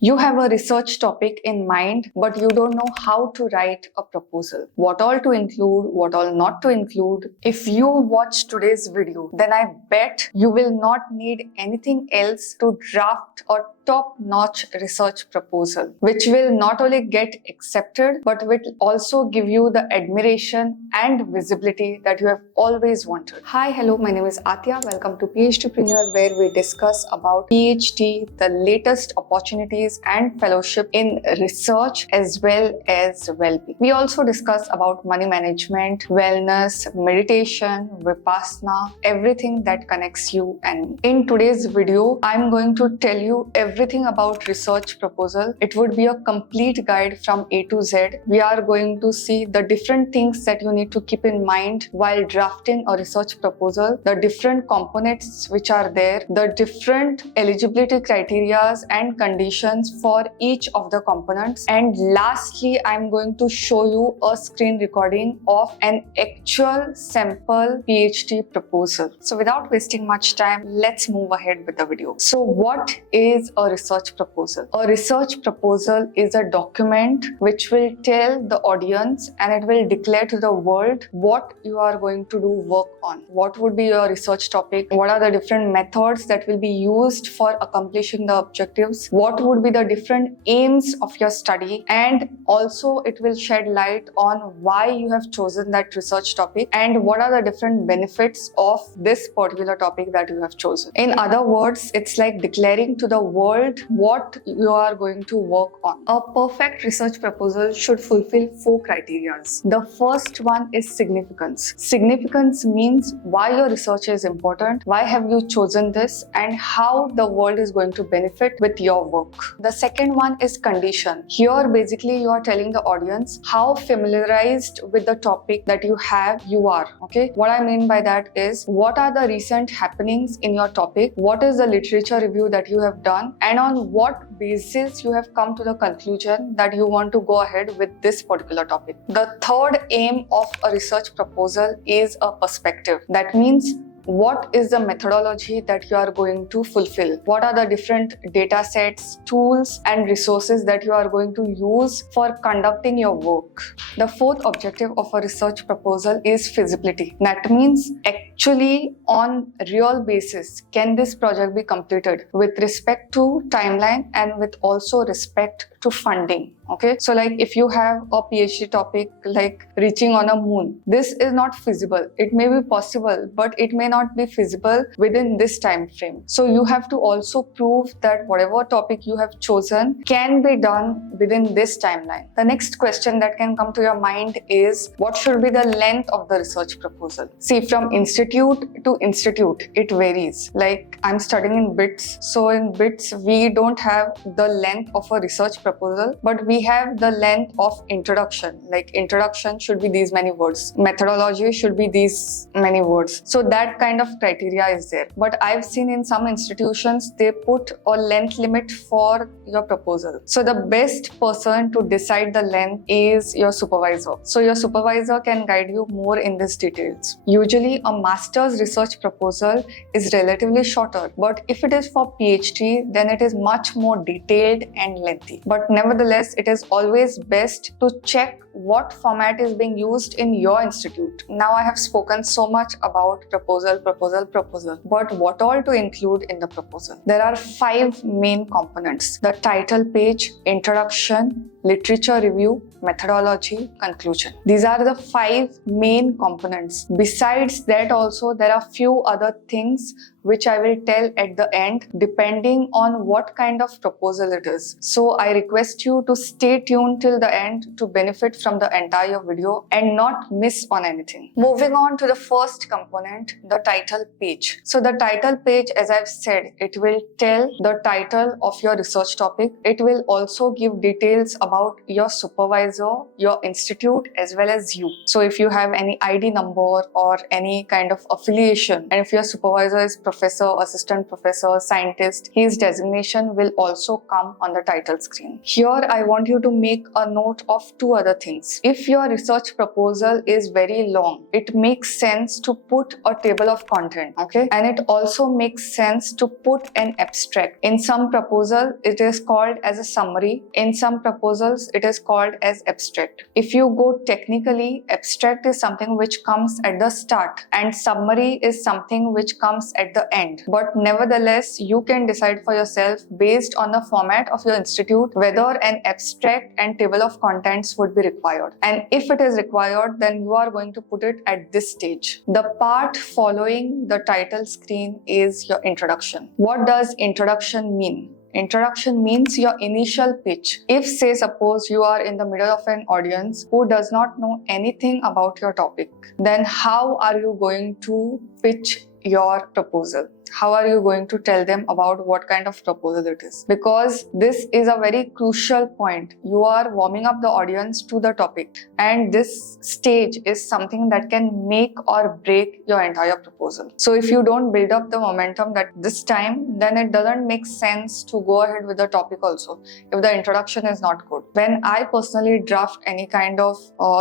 You have a research topic in mind, but you don't know how to write a proposal. What all to include, what all not to include. If you watch today's video, then I bet you will not need anything else to draft a top-notch research proposal, which will not only get accepted, but will also give you the admiration and visibility that you have always wanted. Hi, hello, my name is Atya. Welcome to PhDpreneur, where we discuss about PhD, the latest opportunities and fellowship in research as well as well-being. We also discuss about money management, wellness, meditation, Vipassana, everything that connects you and me. In today's video, I'm going to tell you everything about research proposal. It would be a complete guide from A to Z. We are going to see the different things that you need to keep in mind while drafting a research proposal, the different components which are there, the different eligibility criteria and conditions for each of the components, and lastly I'm going to show you a screen recording of an actual sample PhD proposal. So without wasting much time, let's move ahead with the video. So what is a research proposal? A research proposal is a document which will tell the audience and it will declare to the world what you are going to do work on. What would be your research topic? What are the different methods that will be used for accomplishing the objectives? What would be the different aims of your study? And also it will shed light on why you have chosen that research topic and what are the different benefits of this particular topic that you have chosen. In other words, it's like declaring to the world what you are going to work on. A perfect research proposal should fulfill 4 criteria. The first one is significance. Significance means why your research is important, why have you chosen this, and how the world is going to benefit with your work. The second one is condition. Here basically you are telling the audience how familiarized with the topic that you are. Okay, what I mean by that is what are the recent happenings in your topic, what is the literature review that you have done, and on what basis you have come to the conclusion that you want to go ahead with this particular topic. The third aim of a research proposal is a perspective. That means what is the methodology that you are going to fulfill? What are the different data sets, tools, and resources that you are going to use for conducting your work? The fourth objective of a research proposal is feasibility. That means actually on real basis, can this project be completed with respect to timeline and with also respect to funding? Okay, so like if you have a PhD topic like reaching on a moon, this is not feasible. It may be possible, but it may not be feasible within this time frame. So you have to also prove that whatever topic you have chosen can be done within this timeline. The next question that can come to your mind is what should be the length of the research proposal? See, from institute to institute, it varies. Like I'm studying in BITS, so in BITS we don't have the length of a research proposal, but we have the length of introduction. Like introduction should be these many words, methodology should be these many words. So that kind of criteria is there. But I've seen in some institutions they put a length limit for your proposal. So the best person to decide the length is your supervisor. So your supervisor can guide you more in these details. Usually a master's research proposal is relatively shorter, but if it is for PhD, then it is much more detailed and lengthy. But nevertheless, it is always best to check what format is being used in your institute. Now I have spoken so much about proposal, but what all to include in the proposal? There are 5 main components: the title page, introduction, literature review, methodology, conclusion. These are the 5 main components. Besides that also there are few other things which I will tell at the end depending on what kind of proposal it is. So I request you to stay tuned till the end to benefit from the entire video and not miss on anything. Moving on to the first component, the title page. So the title page, as I've said, it will tell the title of your research topic. It will also give details about your supervisor, your institute, as well as you. So if you have any ID number or any kind of affiliation, and if your supervisor is professor, assistant professor, scientist, his designation will also come on the title screen. Here I want you to make a note of two other things. If your research proposal is very long, it makes sense to put a table of content, okay? And it also makes sense to put an abstract. In some proposal, it is called as a summary. In some proposals, it is called as abstract. If you go technically, abstract is something which comes at the start and summary is something which comes at the end. But nevertheless, you can decide for yourself based on the format of your institute whether an abstract and table of contents would be required. And if it is required, then you are going to put it at this stage. The part following the title screen is your introduction. What does introduction mean? Introduction means your initial pitch. If, say, suppose you are in the middle of an audience who does not know anything about your topic, then how are you going to pitch your proposal? How are you going to tell them about what kind of proposal it is? Because this is a very crucial point. You are warming up the audience to the topic, and this stage is something that can make or break your entire proposal. So if you don't build up the momentum at this time, then it doesn't make sense to go ahead with the topic also if the introduction is not good. When I personally draft any kind of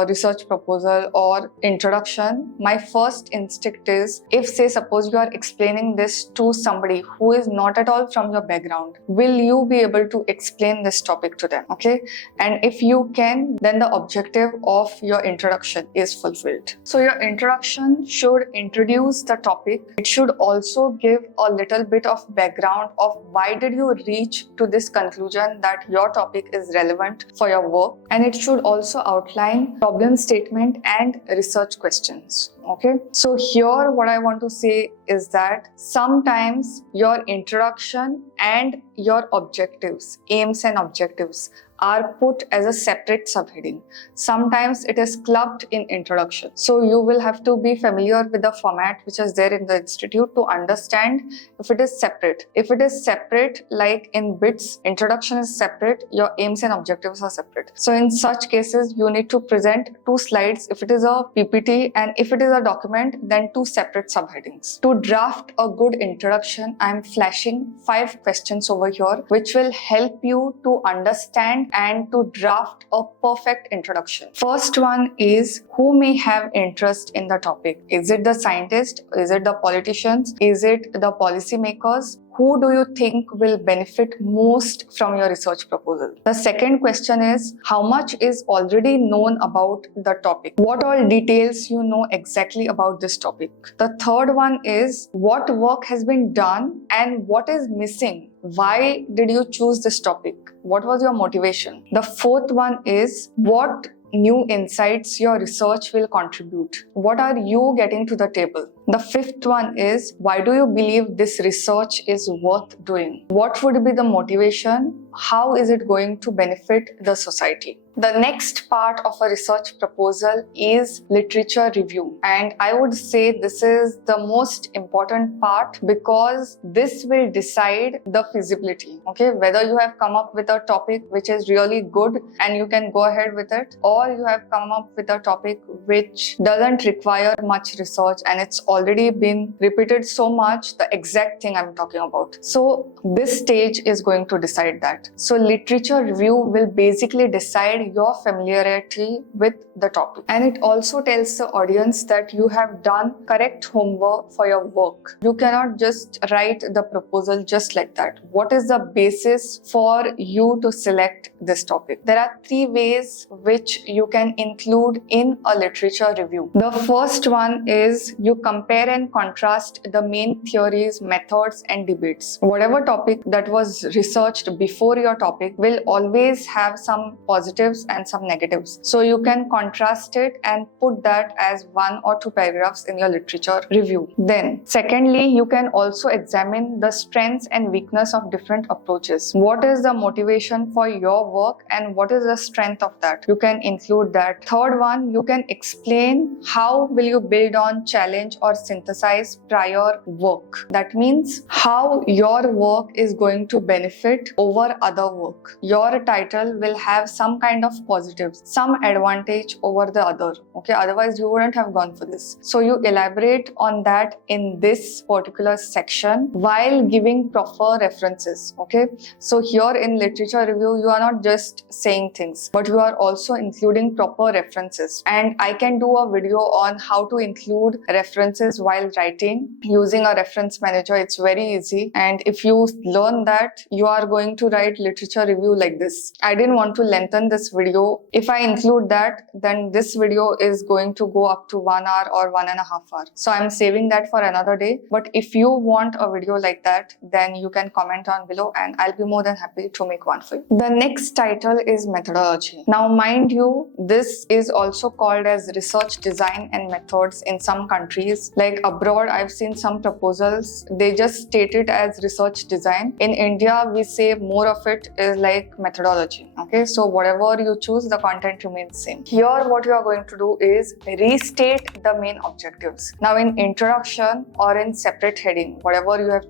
research proposal or introduction, my first instinct is, if, say, suppose you are explaining this to somebody who is not at all from your background, will you be able to explain this topic to them? Okay, and if you can, then the objective of your introduction is fulfilled. So your introduction should introduce the topic. It should also give a little bit of background of why did you reach to this conclusion that your topic is relevant for your work, and it should also outline problem statement and research questions. Okay, so here what I want to say is that sometimes your introduction and your objectives, aims and objectives, are put as a separate subheading. Sometimes it is clubbed in introduction. So you will have to be familiar with the format which is there in the institute to understand if it is separate. If it is separate, like in bits, introduction is separate, your aims and objectives are separate. So in such cases, you need to present two slides. If it is a PPT and if it is a document, then two separate subheadings. To draft a good introduction, I am flashing 5 questions over here which will help you to understand and to draft a perfect introduction. First one is, who may have interest in the topic? Is it the scientist? Is it the politicians? Is it the policymakers? Who do you think will benefit most from your research proposal? The second question is, how much is already known about the topic? What all details you know exactly about this topic? The third one is, what work has been done and what is missing? Why did you choose this topic? What was your motivation? The fourth one is, what new insights your research will contribute? What are you getting to the table? The fifth one is, why do you believe this research is worth doing? What would be the motivation? How is it going to benefit the society? The next part of a research proposal is literature review. And I would say this is the most important part because this will decide the feasibility. Okay, whether you have come up with a topic which is really good and you can go ahead with it, or you have come up with a topic which doesn't require much research and it's already been repeated so much, the exact thing I'm talking about. So this stage is going to decide that. So literature review will basically decide your familiarity with the topic, and it also tells the audience that you have done correct homework for your work. You cannot just write the proposal just like that. What is the basis for you to select this topic? There are 3 ways which you can include in a literature review. The first one is you compare and contrast the main theories, methods and debates. Whatever topic that was researched before your topic will always have some positives and some negatives. So you can contrast it and put that as 1 or 2 paragraphs in your literature review. Then, secondly, you can also examine the strengths and weakness of different approaches. What is the motivation for your work and what is the strength of that? You can include that. Third one, you can explain how will you build on, challenge or synthesize prior work. That means how your work is going to benefit over other work. Your title will have some kind of positives, some advantage over the other. Okay, otherwise you wouldn't have gone for this. So you elaborate on that in this particular section while giving proper references. Okay, so here in literature review, you are not just saying things, but you are also including proper references. And I can do a video on how to include references while writing using a reference manager. It's very easy. And if you learn that, you are going to write literature review like this. I didn't want to lengthen this video. If I include that, then this video is going to go up to 1 hour or 1.5 hours. So I'm saving that for another day. But if you want a video like that, then you can comment on below and I'll be more than happy to make one for you. The next title is methodology. Now, mind you, this is also called as research design and methods in some countries. Like abroad, I've seen some proposals, they just state it as research design. In India, we say more of it is like methodology. Okay, so whatever you choose, the content remains same. Here, what you are going to do is restate the main objectives. Now, in introduction or in separate heading, whatever you have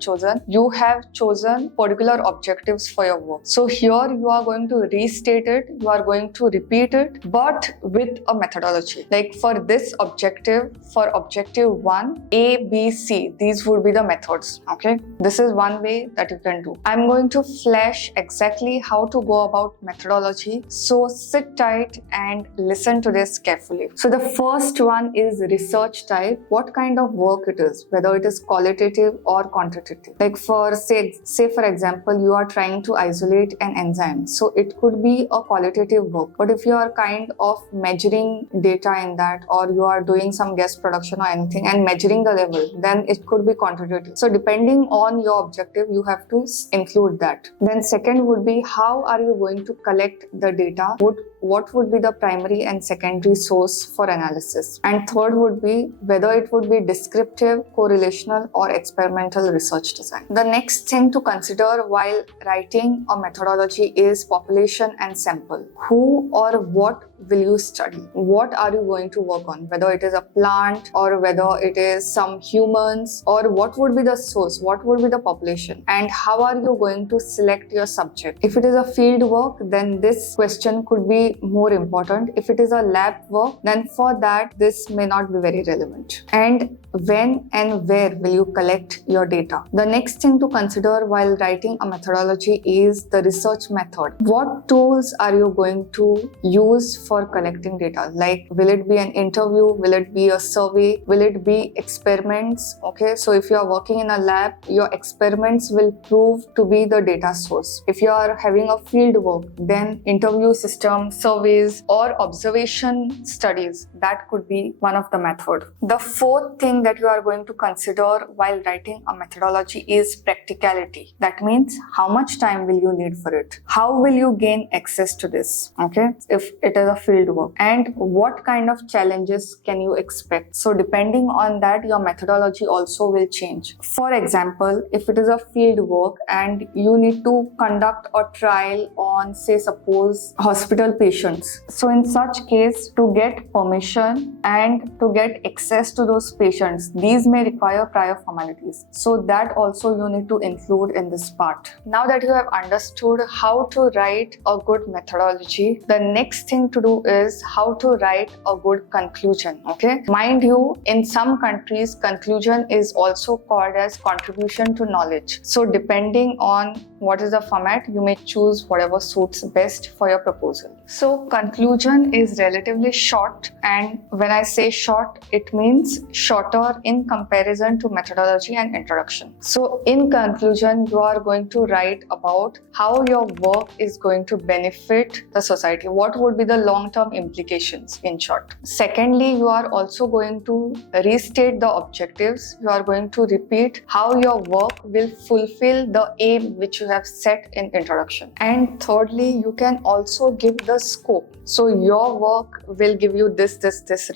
chosen particular objectives for your work. So here you are going to restate it, you are going to repeat it, but with a methodology. Like for this objective, for objective 1, A, B, C, these would be the methods. Okay, this is one way that you can do. I'm going to flash exactly how to go about methodology. So sit tight and listen to this carefully. So the first one is research type. What kind of work it is, whether it is qualitative or quantitative. Like for say for example, you are trying to isolate an enzyme. So it could be a qualitative work. But if you are kind of measuring data in that, or you are doing some gas production or anything and measuring the level, then it could be quantitative. So depending on your objective, you have to include that. Then second would be, how are you going to collect the data? What would be the primary and secondary source for analysis? And third would be whether it would be descriptive, correlational, or experimental research design. The next thing to consider while writing a methodology is population and sample. Who or what will you study? What are you going to work on? Whether it is a plant or whether it is some humans, or what would be the source? What would be the population? And how are you going to select your subject? If it is a field work, then this question could be more important. If it is a lab work, then for that, this may not be very relevant. And when and where will you collect your data? The next thing to consider while writing a methodology is the research method. What tools are you going to use for collecting data? Like, will it be an interview? Will it be a survey? Will it be experiments? Okay, so if you are working in a lab, your experiments will prove to be the data source. If you are having a field work, then interview system, surveys, or observation studies, that could be one of the method. The fourth thing that you are going to consider while writing a methodology is practicality. That means how much time will you need for it? How will you gain access to this? Okay, if it is a field work, and what kind of challenges can you expect? So depending on that, your methodology also will change. For example, if it is a field work and you need to conduct a trial on, say, suppose hospital patients. So in such case, to get permission and to get access to those patients, these may require prior formalities. So that also you need to include in this part. Now that you have understood how to write a good methodology, the next thing to do is how to write a good conclusion. Okay, mind you, in some countries, conclusion is also called as contribution to knowledge. So depending on what is the format, you may choose whatever suits best for your proposal. So conclusion is relatively short, and when I say short, it means shorter in comparison to methodology and introduction. So in conclusion, you are going to write about how your work is going to benefit the society. What would be the long-term implications, in short. Secondly, you are also going to restate the objectives. You are going to repeat how your work will fulfill the aim which you have set in introduction. And thirdly, you can also give the scope. So your work will give you this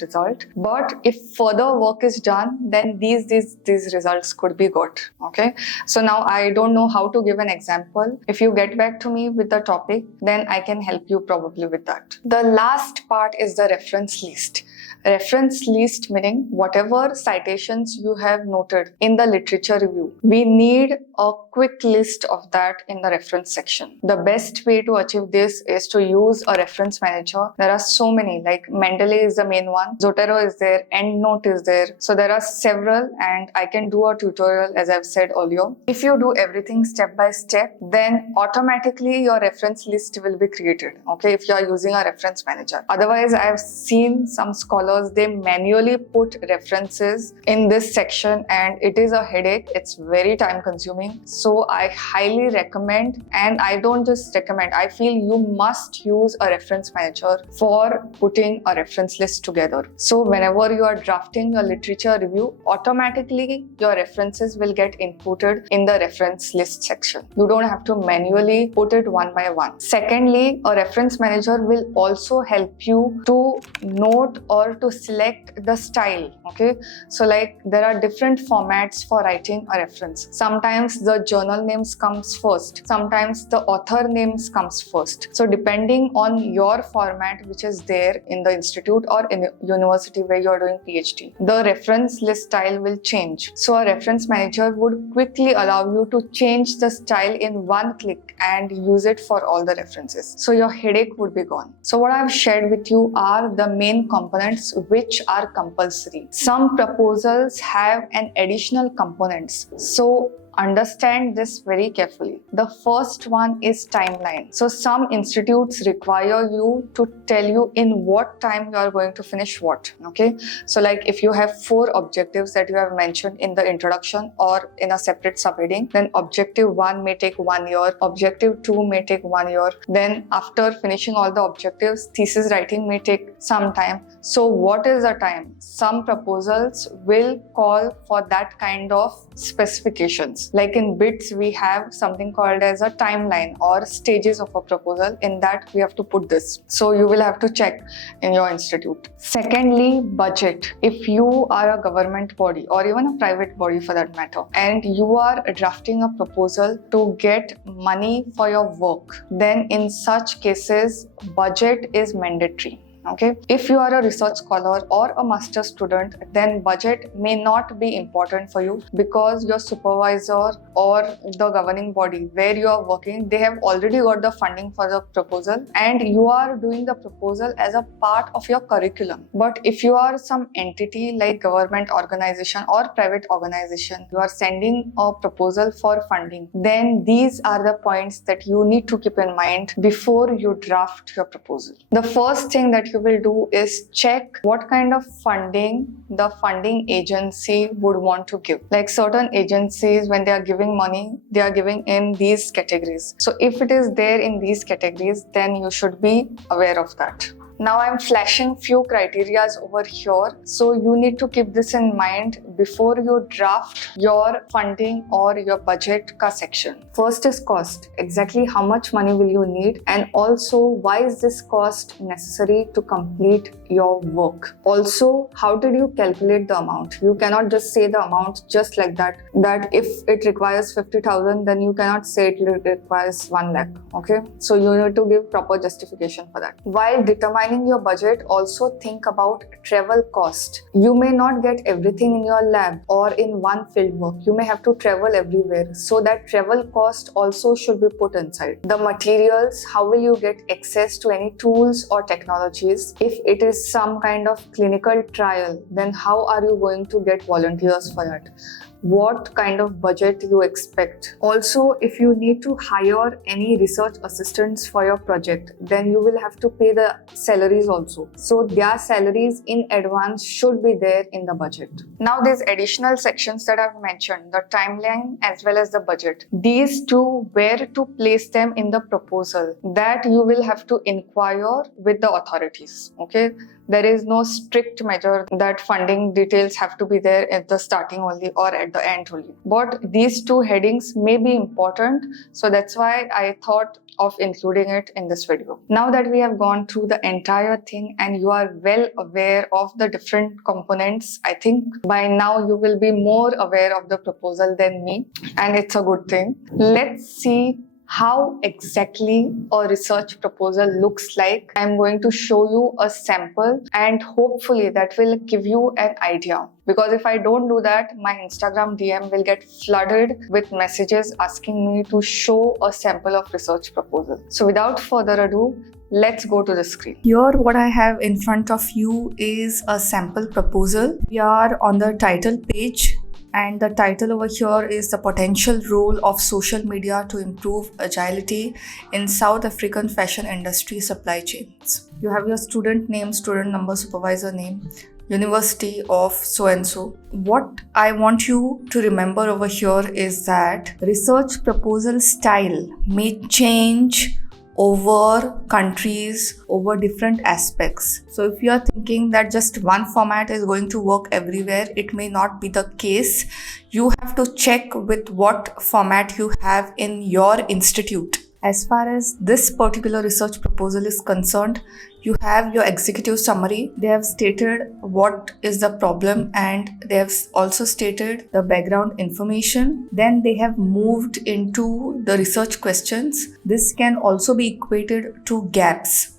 result. But if further work is done, then these results could be got. Okay. So now I don't know how to give an example. If you get back to me with the topic, then I can help you probably with that. The last part is the reference list. Reference list meaning whatever citations you have noted in the literature review, we need a quick list of that in the reference section. The best way to achieve this is to use a reference manager. There are so many, like Mendeley is the main one, Zotero is there, EndNote is there. So there are several, and I can do a tutorial as I've said earlier. If you do everything step by step, then automatically your reference list will be created, okay, if you are using a reference manager. Otherwise, I've seen some scholars, they manually put references in this section and it is a headache. It's very time consuming. So I highly recommend, and I don't just recommend, I feel you must use a reference manager for putting a reference list together. So whenever you are drafting a literature review, automatically your references will get inputted in the reference list section. You don't have to manually put it one by one. Secondly, a reference manager will also help you to note or to select the style, okay? So like there are different formats for writing a reference. Sometimes the journal names comes first, sometimes the author names comes first. So depending on your format which is there in the institute or in the university where you are doing PhD, the reference list style will change. So a reference manager would quickly allow you to change the style in one click and use it for all the references. So your headache would be gone. So what I've shared with you are the main components which are compulsory. Some proposals have an additional components. So understand this very carefully. The first one is timeline. So some institutes require you to tell you in what time you are going to finish what, okay? So like if you have 4 objectives that you have mentioned in the introduction or in a separate subheading, then objective 1 may take 1 year, objective 2 may take 1 year. Then after finishing all the objectives, thesis writing may take some time. So what is the time? Some proposals will call for that kind of specifications. Like in BITS, we have something called as a timeline or stages of a proposal. In that, we have to put this. So you will have to check in your institute. Secondly, budget. If you are a government body or even a private body for that matter, and you are drafting a proposal to get money for your work, then in such cases, budget is mandatory. Okay, if you are a research scholar or a master student, then budget may not be important for you because your supervisor or the governing body where you are working, they have already got the funding for the proposal and you are doing the proposal as a part of your curriculum. But if you are some entity like government organization or private organization, you are sending a proposal for funding, then these are the points that you need to keep in mind before you draft your proposal. The first thing that you will do is check what kind of funding the funding agency would want to give. Like certain agencies, when they are giving money, they are giving in these categories. So if it is there in these categories, then you should be aware of that. Now I'm flashing few criterias over here. So you need to keep this in mind before you draft your funding or your budget ka section. First is cost. Exactly how much money will you need, and also why is this cost necessary to complete your work. Also, how did you calculate the amount? You cannot just say the amount just like that if it requires 50,000, then you cannot say it requires 1 lakh. Okay, so you need to give proper justification for that. While determining your budget, also think about travel cost. You may not get everything in your lab or in one field work. You may have to travel everywhere, so that travel cost also should be put inside. The materials, how will you get access to any tools or technologies? If it is some kind of clinical trial, then how are you going to get volunteers for that? What kind of budget you expect. Also, if you need to hire any research assistants for your project, then you will have to pay the salaries also. So their salaries in advance should be there in the budget. Now these additional sections that I've mentioned, the timeline as well as the budget, these two, where to place them in the proposal, that you will have to inquire with the authorities. Okay, there is no strict measure that funding details have to be there at the starting only or at the end only. But these two headings may be important, so that's why I thought of including it in this video. Now that we have gone through the entire thing and you are well aware of the different components, I think by now you will be more aware of the proposal than me, and it's a good thing. Let's see how exactly a research proposal looks like. I'm going to show you a sample and hopefully that will give you an idea. Because if I don't do that, my Instagram DM will get flooded with messages asking me to show a sample of research proposal. So without further ado, let's go to the screen. Here what I have in front of you is a sample proposal. We are on the title page and the title over here is the potential role of social media to improve agility in South African fashion industry supply chains. You have your student name, student number, supervisor name, University of so and so. What I want you to remember over here is that research proposal style may change over countries, over different aspects. So if you are thinking that just one format is going to work everywhere, it may not be the case. You have to check with what format you have in your institute. As far as this particular research proposal is concerned, you have your executive summary. They have stated what is the problem and they have also stated the background information. Then they have moved into the research questions. This can also be equated to gaps.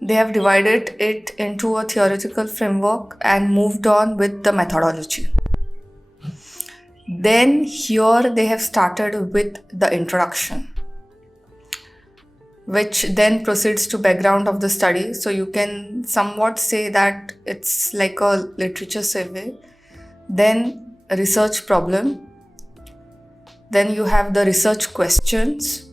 They have divided it into a theoretical framework and moved on with the methodology. Then here they have started with the introduction, which then proceeds to background of the study. So you can somewhat say that it's like a literature survey, then a research problem, then you have the research questions,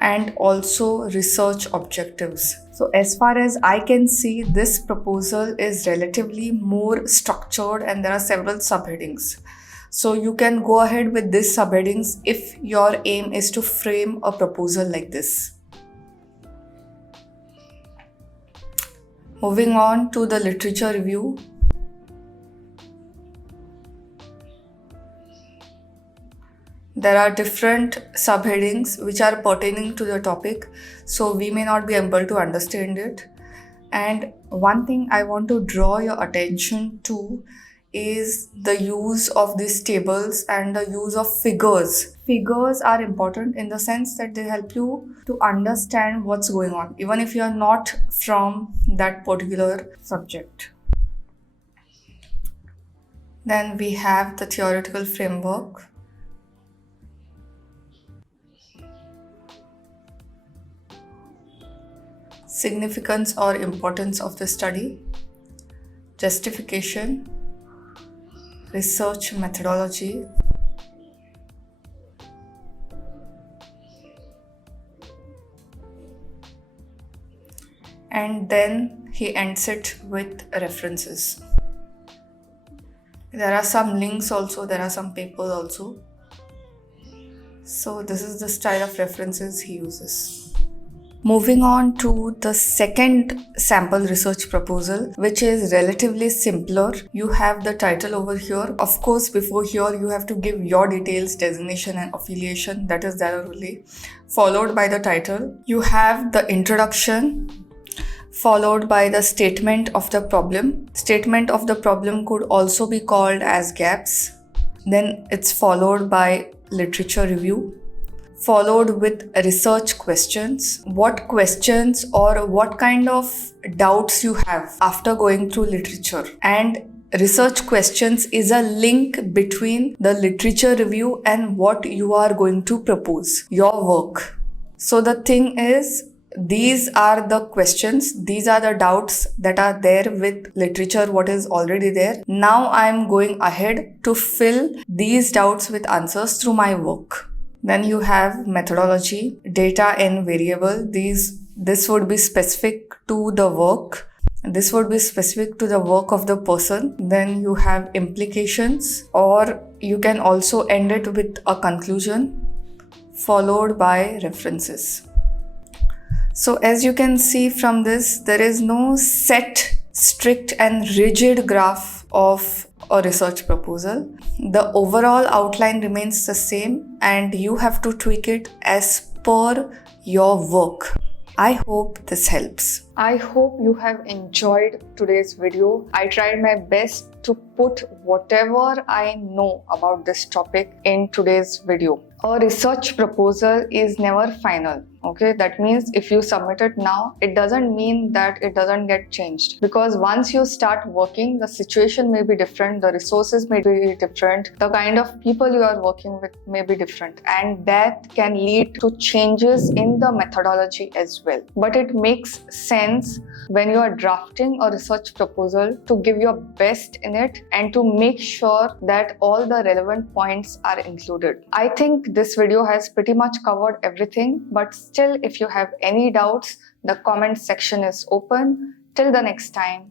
and also research objectives. So as far as I can see, this proposal is relatively more structured and there are several subheadings. So you can go ahead with these subheadings if your aim is to frame a proposal like this. Moving on to the literature review. There are different subheadings which are pertaining to the topic, so we may not be able to understand it. And one thing I want to draw your attention to is the use of these tables and the use of figures. Figures are important in the sense that they help you to understand what's going on, even if you are not from that particular subject. Then we have the theoretical framework. Significance or importance of the study, justification, research methodology, and then he ends it with references. There are some links also, there are some papers also. So this is the style of references he uses. Moving on to the second sample research proposal, which is relatively simpler. You have the title over here. Of course, before here, you have to give your details, designation and affiliation. That is there only. Followed by the title. You have the introduction, followed by the statement of the problem. Statement of the problem could also be called as gaps. Then it's followed by literature review, followed with research questions. What questions or what kind of doubts you have after going through literature. And research questions is a link between the literature review and what you are going to propose, your work. So the thing is, these are the questions, these are the doubts that are there with literature, what is already there. Now I am going ahead to fill these doubts with answers through my work. Then you have methodology, data and variable. This would be specific to the work. This would be specific to the work of the person. Then you have implications, or you can also end it with a conclusion, followed by references. So as you can see from this, there is no set, strict and rigid graph of a research proposal. The overall outline remains the same and you have to tweak it as per your work. I hope this helps. I hope you have enjoyed today's video. I tried my best to put whatever I know about this topic in today's video. A research proposal is never final. Okay, that means if you submit it now, it doesn't mean that it doesn't get changed, because once you start working, the situation may be different, the resources may be different, the kind of people you are working with may be different, and that can lead to changes in the methodology as well. But it makes sense when you are drafting a research proposal to give your best in it and to make sure that all the relevant points are included. I think this video has pretty much covered everything, but still, if you have any doubts, the comment section is open. Till the next time,